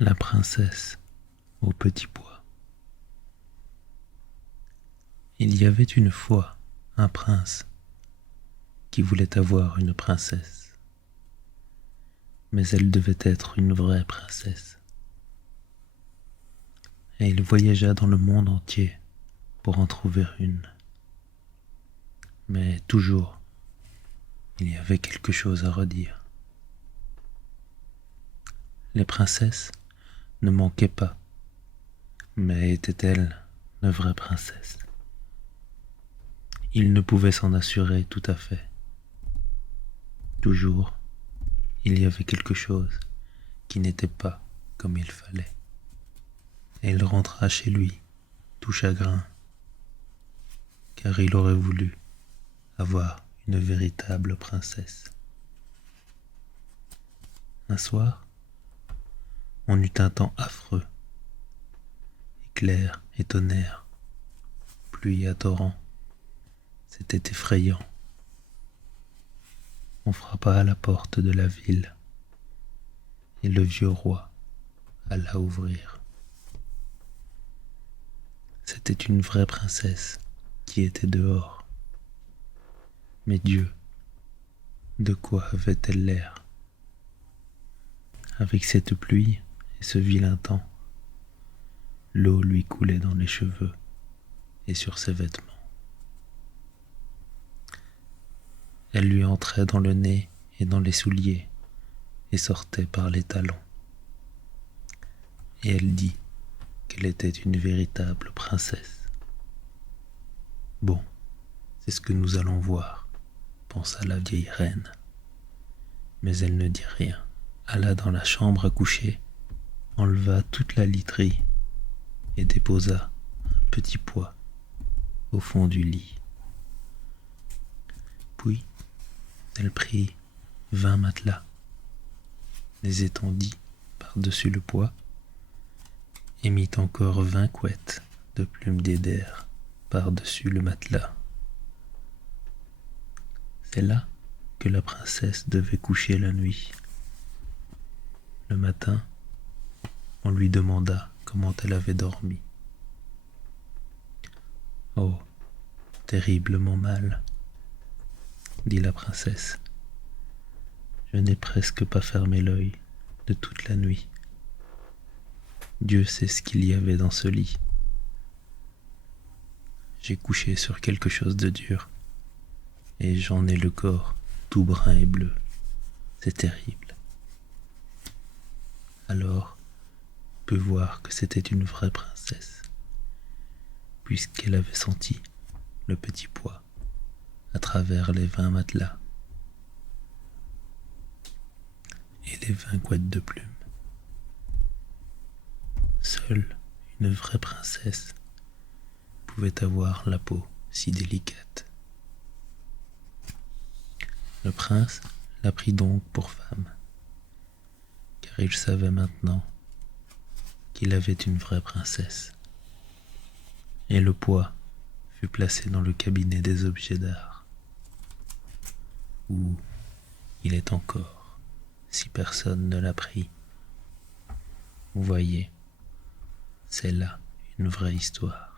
La princesse au petit bois. Il y avait une fois un prince qui voulait avoir une princesse, mais elle devait être une vraie princesse. Et il voyagea dans le monde entier pour en trouver une. Mais toujours, il y avait quelque chose à redire. Les princesses ne manquaient pas, mais étaient-elles de vraies princesses? Il ne pouvait s'en assurer tout à fait. Toujours, il y avait quelque chose qui n'était pas comme il fallait. Et il rentra chez lui, tout chagrin, car il aurait voulu avoir une véritable princesse. Un soir, on eut un temps affreux, éclairs et tonnerres, pluie à torrents. C'était effrayant. On frappa à la porte de la ville, et le vieux roi alla ouvrir. C'était une vraie princesse qui était dehors. Mais Dieu, de quoi avait-elle l'air? Avec cette pluie et ce vilain temps, l'eau lui coulait dans les cheveux et sur ses vêtements. Elle lui entrait dans le nez et dans les souliers et sortait par les talons. Et elle dit qu'elle était une véritable princesse. Bon, c'est ce que nous allons voir, pensa la vieille reine. Mais elle ne dit rien, alla dans la chambre à coucher, enleva toute la literie et déposa un petit pois au fond du lit. Puis, Elle prit 20 matelas, les étendit par-dessus le poids, et mit encore 20 couettes de plumes d'eider par-dessus le matelas. C'est là que la princesse devait coucher la nuit. Le matin, on lui demanda comment elle avait dormi. Oh, terriblement mal, dit la princesse. Je n'ai presque pas fermé l'œil de toute la nuit. Dieu sait ce qu'il y avait dans ce lit. J'ai couché sur quelque chose de dur, et j'en ai le corps tout brun et bleu. C'est terrible. Alors, on peut voir que c'était une vraie princesse, puisqu'elle avait senti le petit pois à travers les 20 matelas et les 20 couettes de plumes. Seule une vraie princesse pouvait avoir la peau si délicate. Le prince la prit donc pour femme, car il savait maintenant qu'il avait une vraie princesse. Et le pois fut placé dans le cabinet des objets d'art, où il est encore, si personne ne l'a pris. Vous voyez, c'est là une vraie histoire.